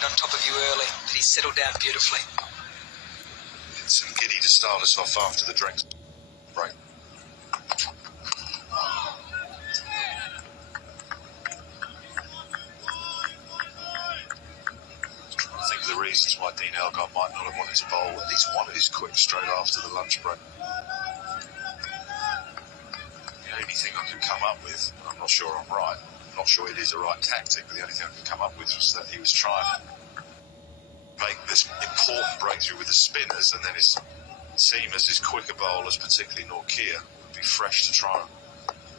get on top of you early, but he settled down beautifully. It's Giddy to start us off after the drinks break. I think the reasons why Dean Elgar might not have wanted to bowl at least one of his quick straight after the lunch break. The only thing I could come up with, I'm not sure I'm right, I'm not sure it is a right tactic, but the only thing I could come up with was that he was trying to make this important breakthrough with the spinners, and then his seamers, his quicker bowlers, particularly Norkia, would be fresh to try and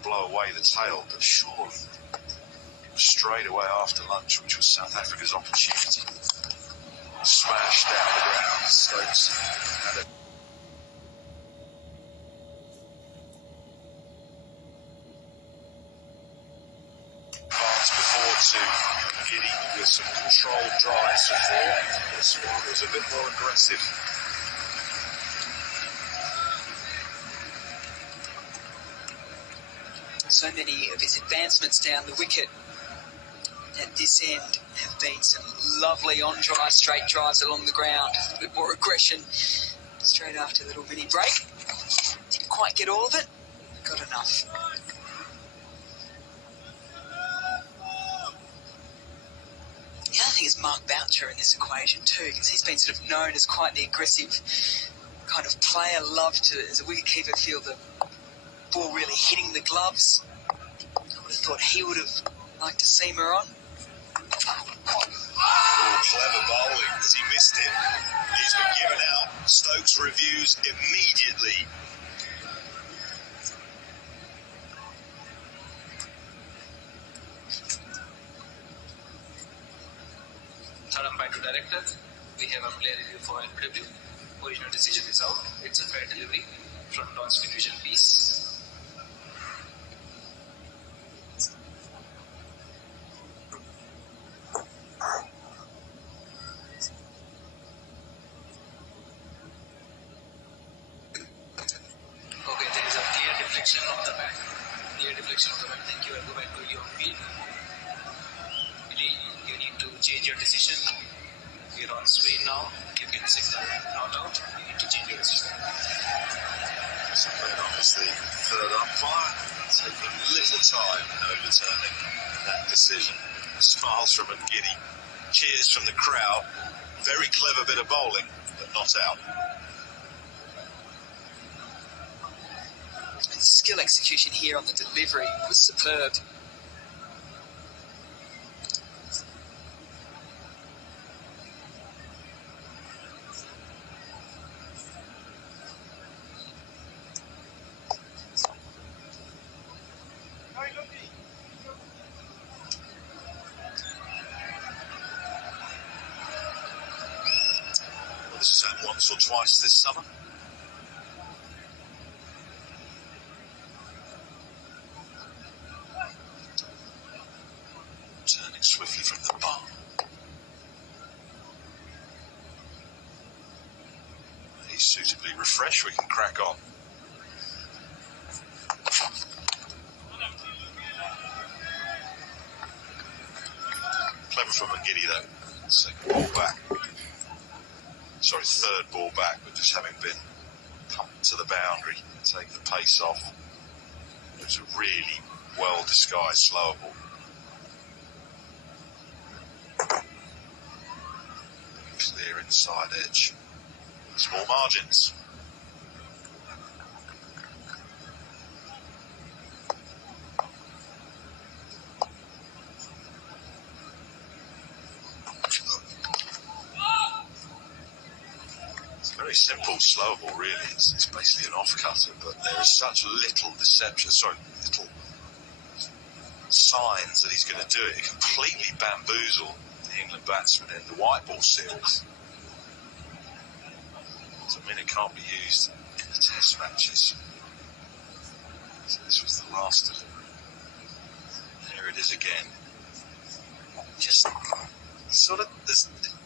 blow away the tail. But surely it was straight away after lunch, which was South Africa's opportunity. Smashed down the ground. Stokes had a before to Giddy with some controlled drives before. This one was a bit more aggressive. So many of his advancements down the wicket at this end have been some lovely on-drive straight drives along the ground. A bit more aggression straight after a little mini break. Didn't quite get all of it, got enough. The other thing is Mark Boucher in this equation too, because he's been sort of known as quite the aggressive kind of player, loved to, as a wicketkeeper, feel the ball really hitting the gloves. I would have thought he would have liked to see her on. Oh, clever bowling as he missed it. He's been given out. Stokes reviews immediately. Third umpire to director. We have a player review for NPW. Original decision is out. It's a fair delivery from Don's vision piece. Okay, there is a clear deflection of the bat. Clear deflection of the bat. Thank you. I'll go back to your field. You need to change your decision. We're on screen now. You can signal not out. You need to change your decision. So obviously, third umpire taking little time in overturning that decision. Smiles from Giddy. Cheers from the crowd. Very clever bit of bowling, but not out. And the skill execution here on the delivery was superb. This has happened once or twice this summer. Turning swiftly from the bar. He's suitably refreshed, we can crack on. Clever from Giddy though. Second ball back. Sorry, third ball back, but just having been pumped to the boundary, take the pace off. It was a really well disguised slower ball. Clear inside edge. Small margins. Very simple slow ball, really. It's basically an off-cutter, but there is such little little signs that he's going to do it. It completely bamboozled the England batsmen in the white ball series. So, I mean, it can't be used in the test matches. So this was the last of it. Here it is again. Just sort of,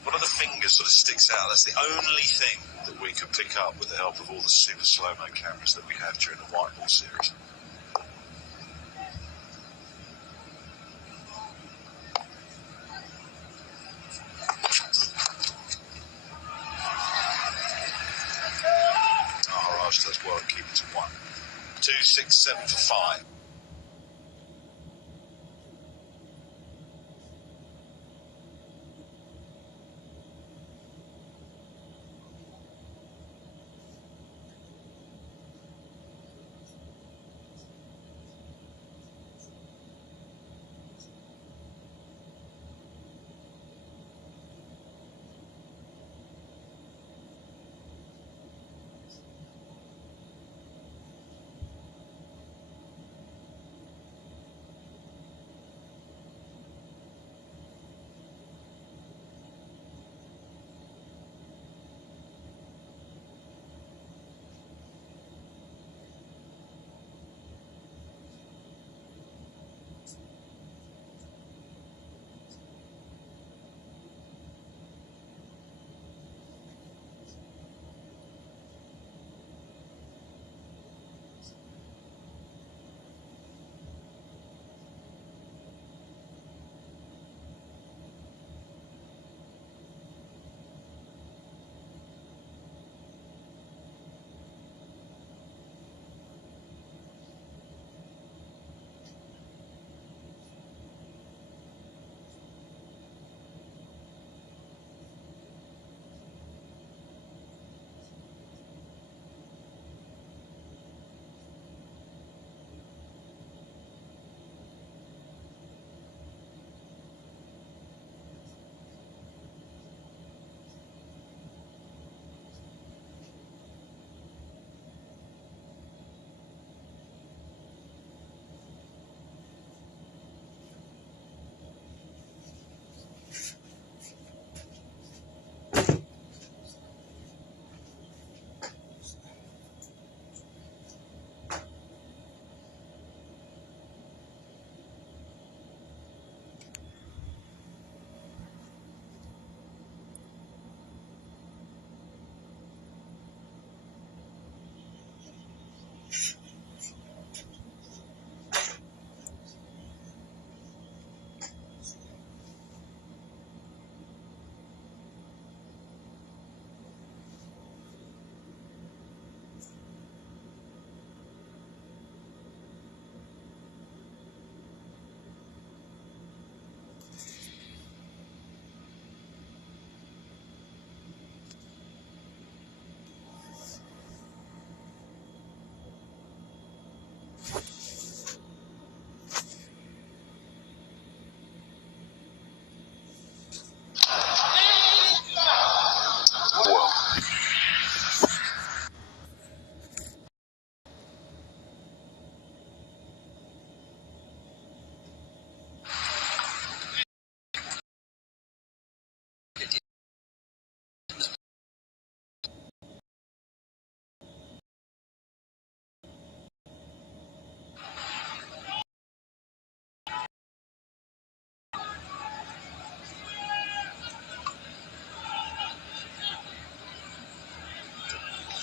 one of the fingers sort of sticks out. That's the only thing that we could pick up with the help of all the super slow-mo cameras that we have during the white ball series. world, keep it to 1. 2, 6, 7 for 5.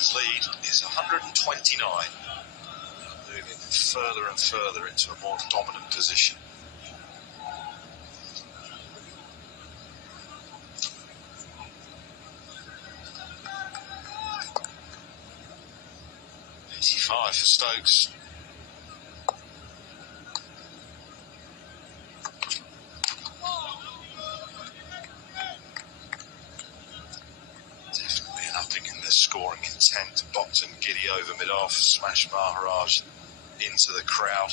His lead is 129, moving further and further into a more dominant position. For Stokes. Definitely an upping in the scoring intent. Bopton giddy over mid-off, smash Maharaj into the crowd.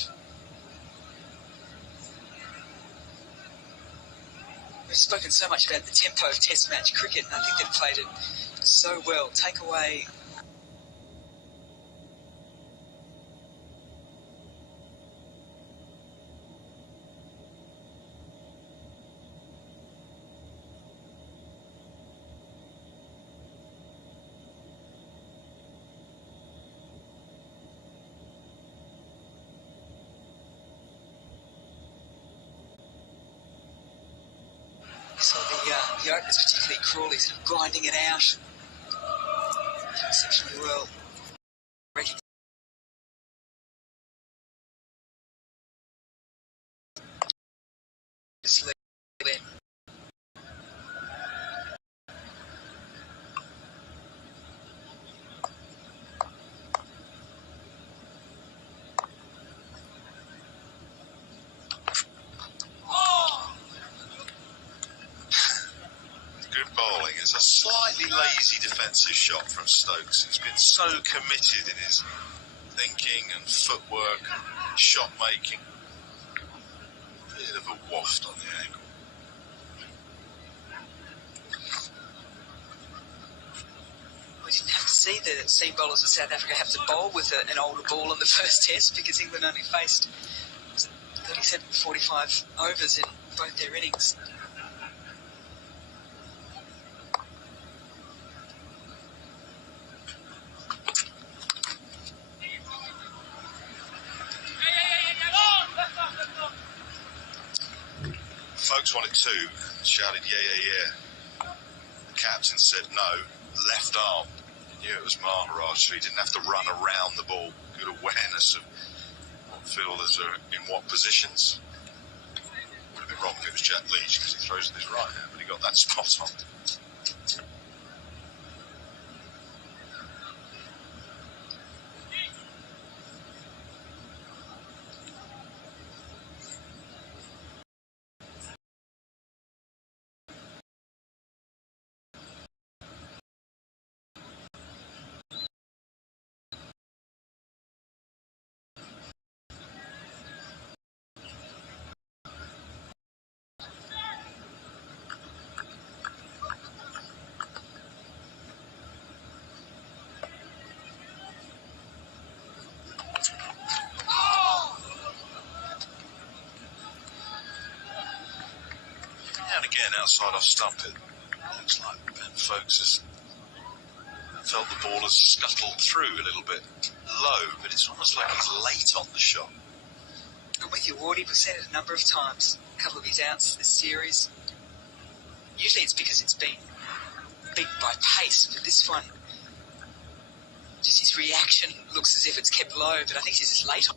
We've spoken so much about the tempo of Test match cricket, and I think they've played it so well. Take away the openers, particularly Crawley, sort of grinding it out exceptionally well. defensive shot from Stokes. He's been so committed in his thinking and footwork, shot making. Bit of a waft on the angle. We didn't have to see the seam bowlers of South Africa have to bowl with an older ball in the first test because England only faced 37, 45 overs in both their innings. Folks wanted two, shouted yeah, yeah, yeah. The captain said no, left arm. He knew it was Maharaj, so he didn't have to run around the ball. Good awareness of what fielders are in what positions. Would have been wrong if it was Jack Leach because he throws with his right hand, but he got that spot on. And again, outside off stump, it looks like Ben Folkes has felt the ball has scuttled through a little bit low, but it's almost like he's late on the shot. I'm with you, Wardy. We've said it a number of times. A couple of his outs this series. Usually it's because it's been beaten by pace, but this one, just his reaction looks as if it's kept low, but I think he's just late on.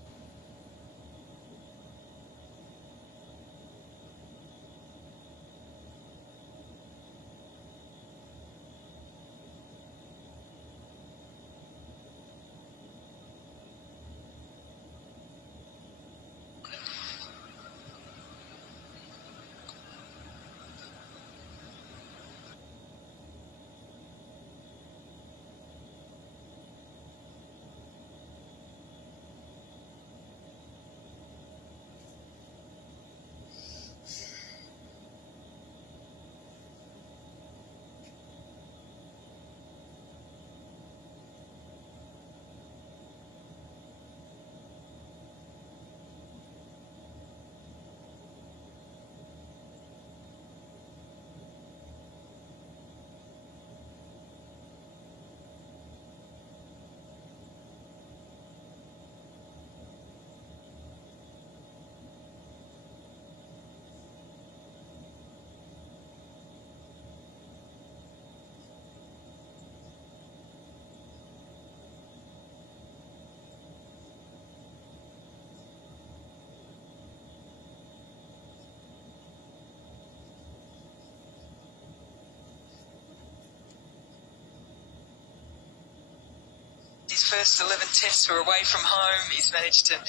His first 11 tests were away from home. He's managed to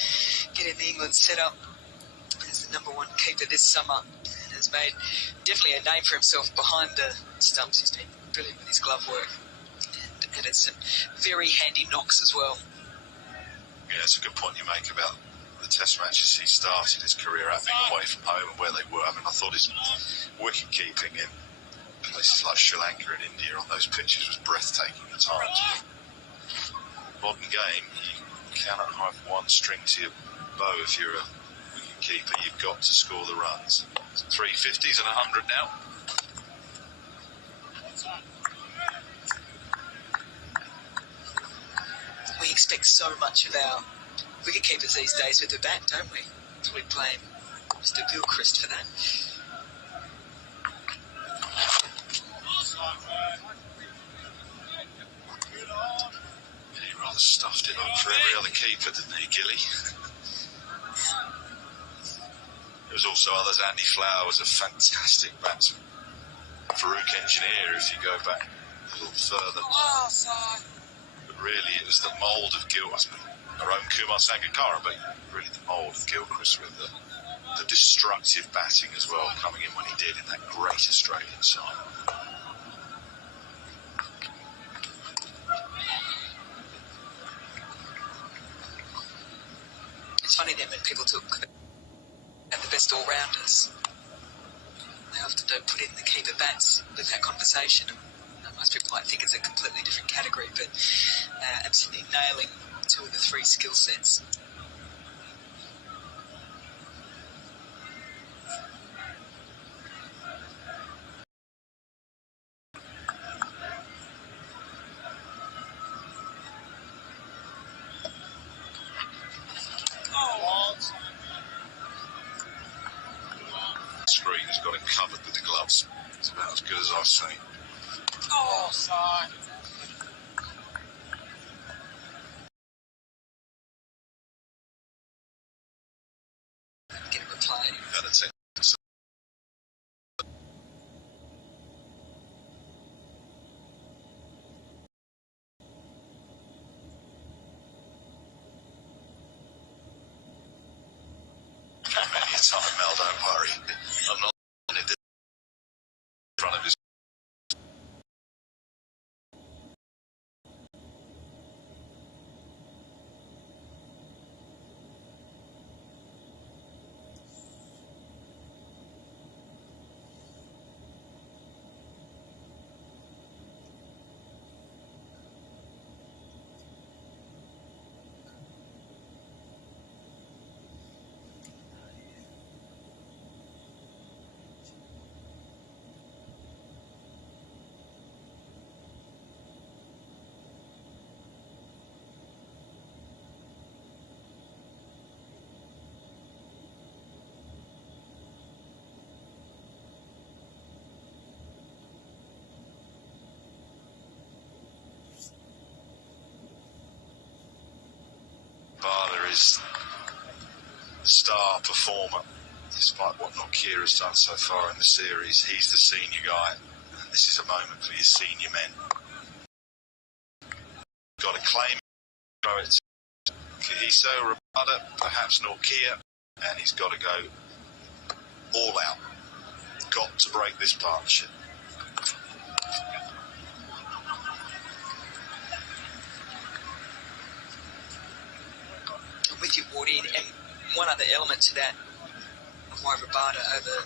get in the England setup as the #1 keeper this summer and has made definitely a name for himself behind the stumps. He's been brilliant with his glove work and added some very handy knocks as well. Yeah, it's a good point you make about the test matches he started his career at being away from home and where they were. I mean, I thought his wicket keeping in places like Sri Lanka and India on those pitches was breathtaking at times. Modern game, you cannot have one string to your bow if you're a wicket keeper. You've got to score the runs. 350s and 100 now. We expect so much of our wicketkeepers these days with the bat, don't we? We blame Mr. Gilchrist for that. He rather stuffed it up for every other keeper, didn't he, Gilly? There was also others. Andy Flower was a fantastic batsman. Farouk Engineer, if you go back a little further. But really, it was the mould of Gilchrist. Our own Kumar Sangakkara, but really the mould of Gilchrist with the destructive batting as well, coming in when he did in that great Australian side. It's funny then when people talk about the best all-rounders, they often don't put in the keeper bats with that conversation. Most people might think it's a completely different category, but absolutely nailing 2 of the 3 skill sets. Screen has got him covered with the gloves. It's about as good as I've seen. Oh, sorry. Get him a play. Got it. Many a time, Mel, don't worry. I'm not in front of his. Father is the star performer, despite what Nokia has done so far in the series. He's the senior guy, and this is a moment for your senior men. Got to claim it. Kahiso, Rabada, perhaps Nokia, and he's got to go all out. Got to break this partnership. I'm with you, Wardy, and one other element to that of why Rabada over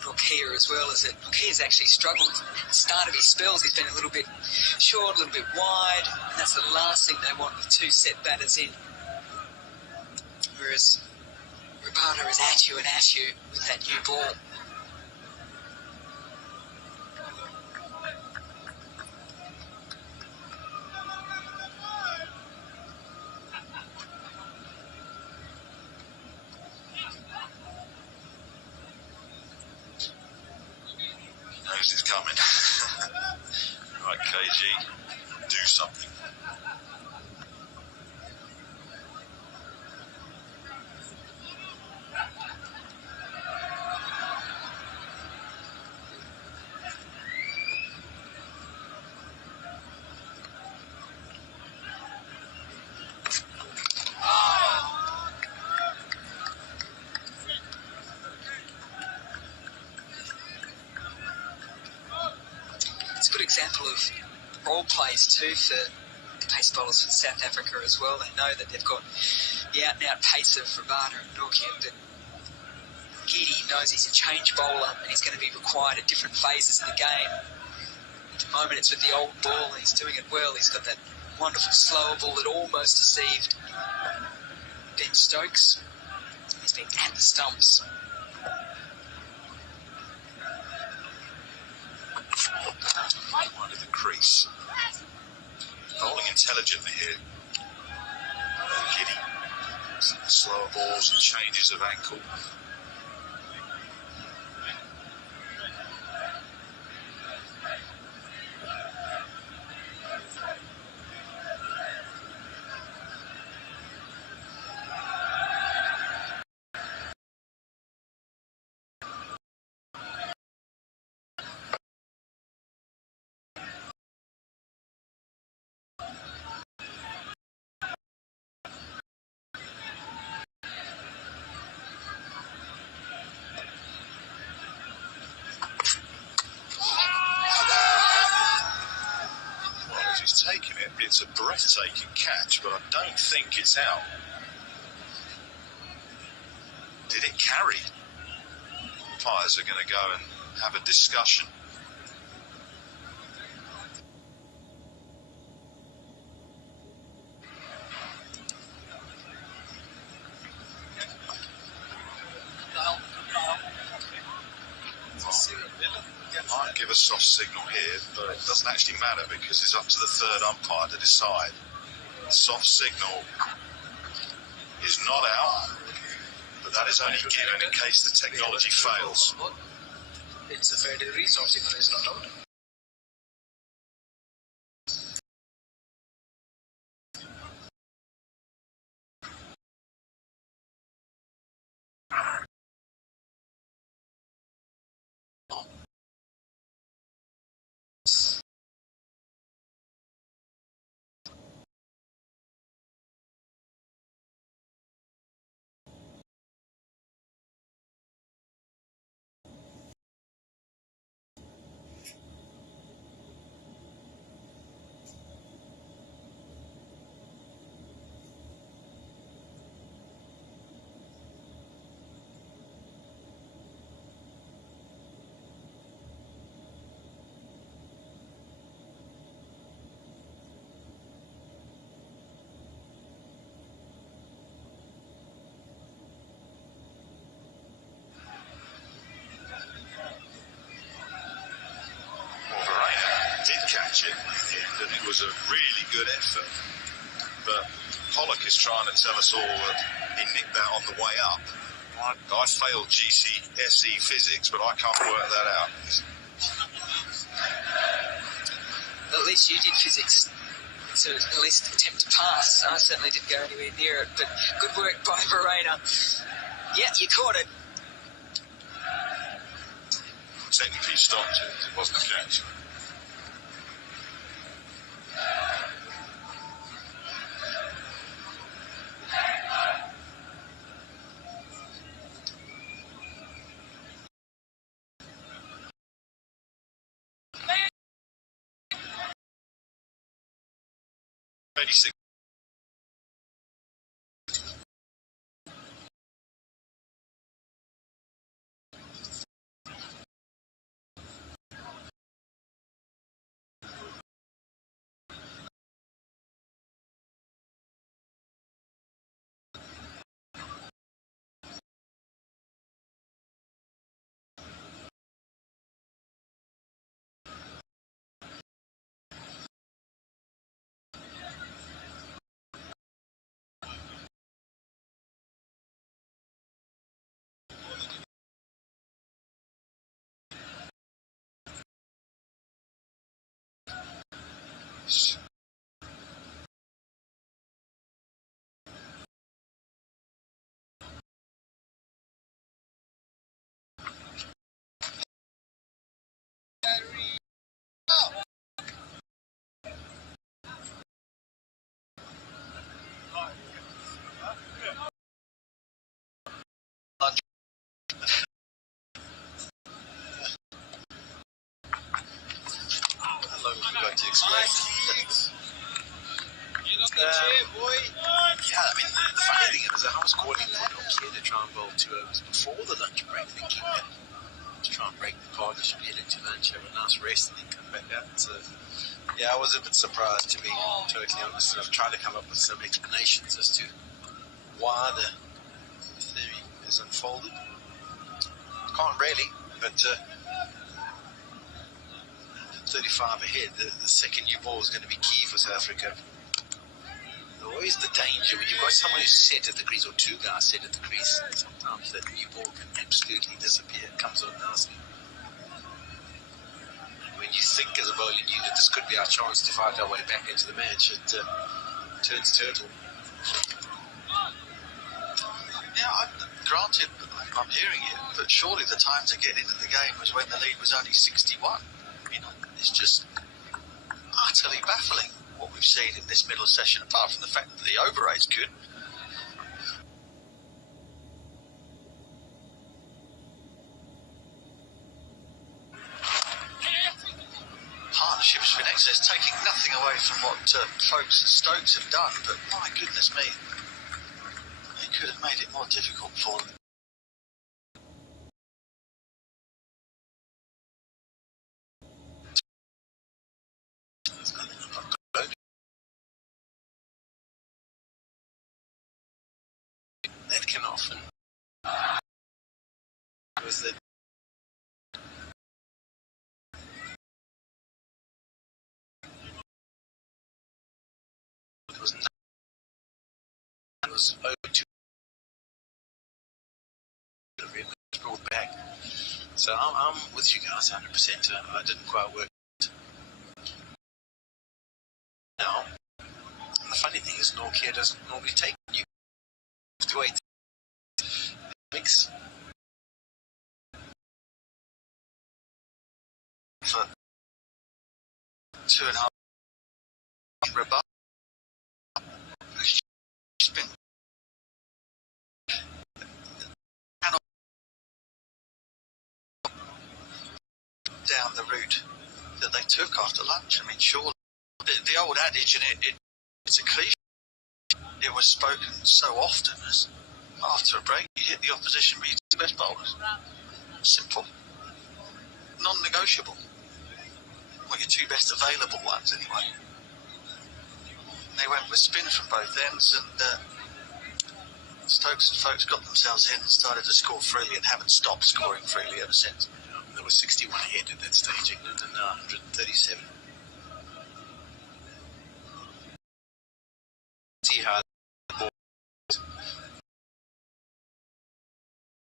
Nokia as well is that Nokia's actually struggled at the start of his spells. He's been a little bit short, a little bit wide, and that's the last thing they want with 2 set batters in. Whereas Rabada is at you with that new ball. Knows it's coming. Right, KG, do something. It's a good example of role plays too for the pace bowlers from South Africa as well. They know that they've got the out-and-out pace of Rabada and Nokia, but Giddy knows he's a change bowler and he's going to be required at different phases of the game. At the moment it's with the old ball and he's doing it well. He's got that wonderful slower ball that almost deceived Ben Stokes. He's been at the stumps. One of the crease. Bowling intelligently here. Giddy. Some slower balls and changes of ankle. Taking it, it's a breathtaking catch, but I don't think it's out. Did it carry? Umpires are going to go and have a discussion. Might give a soft signal here, but it doesn't actually matter because it's up to the third umpire to decide. Soft signal is not out, but that is only given in case the technology fails. It's a fair delivery, soft signal is not out. Catch it, and it was a really good effort. But Pollock is trying to tell us all that he nicked that on the way up. I failed GCSE physics, but I can't work that out. At least you did physics, so at least attempt to pass. I certainly didn't go anywhere near it, but good work by Verena. Yeah, you caught it. Technically stopped it. It wasn't a catch. Six. To explain. Yeah, I mean, the funny thing is I was calling for Knox here to try and bowl 2 overs before the lunch break, thinking that to try and break the partnership, head into lunch, have a nice rest, and then come back out. So, yeah, I was a bit surprised, to be totally honest. I've tried to come up with some explanations as to why the theory is unfolded. Can't really, but 35 ahead, the second new ball is going to be key for South Africa. Always the danger when you've got someone who's set at the crease, or two guys set at the crease, sometimes that new ball can absolutely disappear. It comes on nicely. When you think as a bowling unit, this could be our chance to fight our way back into the match, it turns turtle. Yeah, granted, I'm hearing it, but surely the time to get into the game was when the lead was only 61. It's just utterly baffling what we've seen in this middle session, apart from the fact that the over rate's good. Partnership's been excess, taking nothing away from what folks at Stokes have done, but my goodness me, they could have made it more difficult for them. that can often was that it was over to brought back. So I'm with you guys 100%. I didn't quite work now. And the funny thing is, Nokia doesn't normally take you to wait. Mix for 2.5 rebut. Spin. Down the route that they took after lunch. I mean, surely the old adage, and it's a cliche. It was spoken so often as after a break, you hit the opposition with your best bowlers. Simple, non-negotiable. Well, your two best available ones, anyway. They went with spin from both ends, and Stokes and folks got themselves in and started to score freely and haven't stopped scoring freely ever since. There was 61 ahead at that stage, England, and now 137. See how the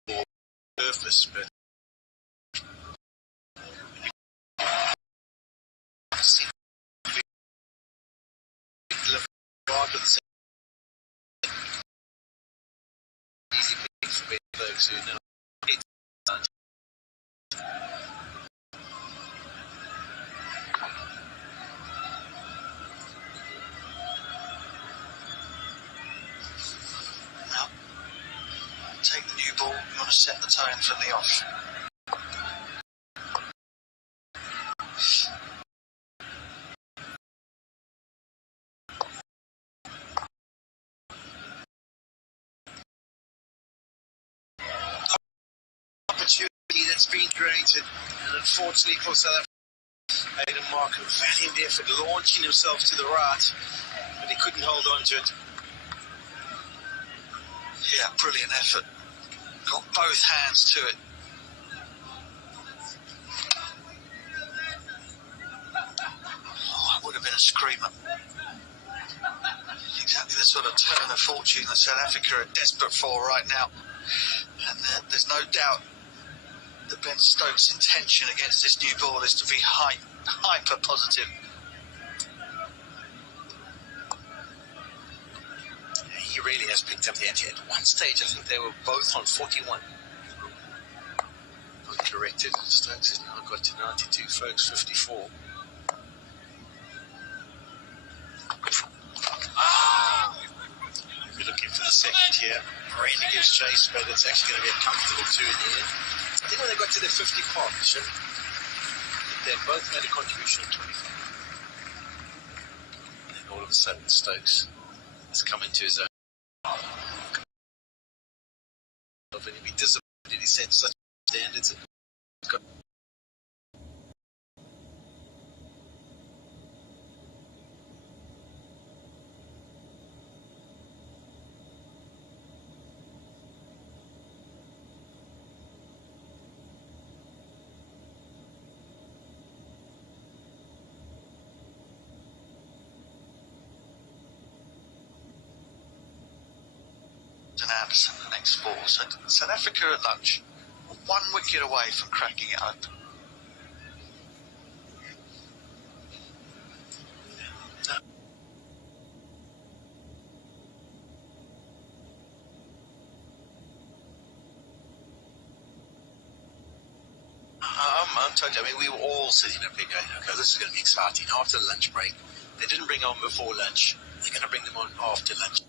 ball surface, but see easy pick for Ben Stokes, who now hits lunch. Now, take the new ball. You want to set the tone from the off. Opportunity that's been created, and unfortunately for South Africa, Aidan Markham, valiant effort, launching himself to the right, but he couldn't hold on to it. Yeah, brilliant effort. Got both hands to it. Oh, it would have been a screamer. Exactly the sort of turn of fortune that South Africa are desperate for right now. And there's no doubt that Ben Stokes' intention against this new ball is to be hyper positive. He really has picked up the ante. At one stage, I think they were both on 41. Uncorrected. Stokes has now got to 92, folks, 54. We're looking for the second here. Really gives chase, but it's actually going to be a comfortable 2 in the end. I think when they got to their 50 mark, they both made a contribution of 25. And then all of a sudden, Stokes has come into his own. And he'd be disappointed. He set such standards. Anderson the next ball. So South Africa at lunch, 1 wicket away from cracking it open. I'm totally. I mean, we were all sitting up here going, "Okay, this is going to be exciting." After the lunch break, they didn't bring on before lunch. They're going to bring them on after lunch.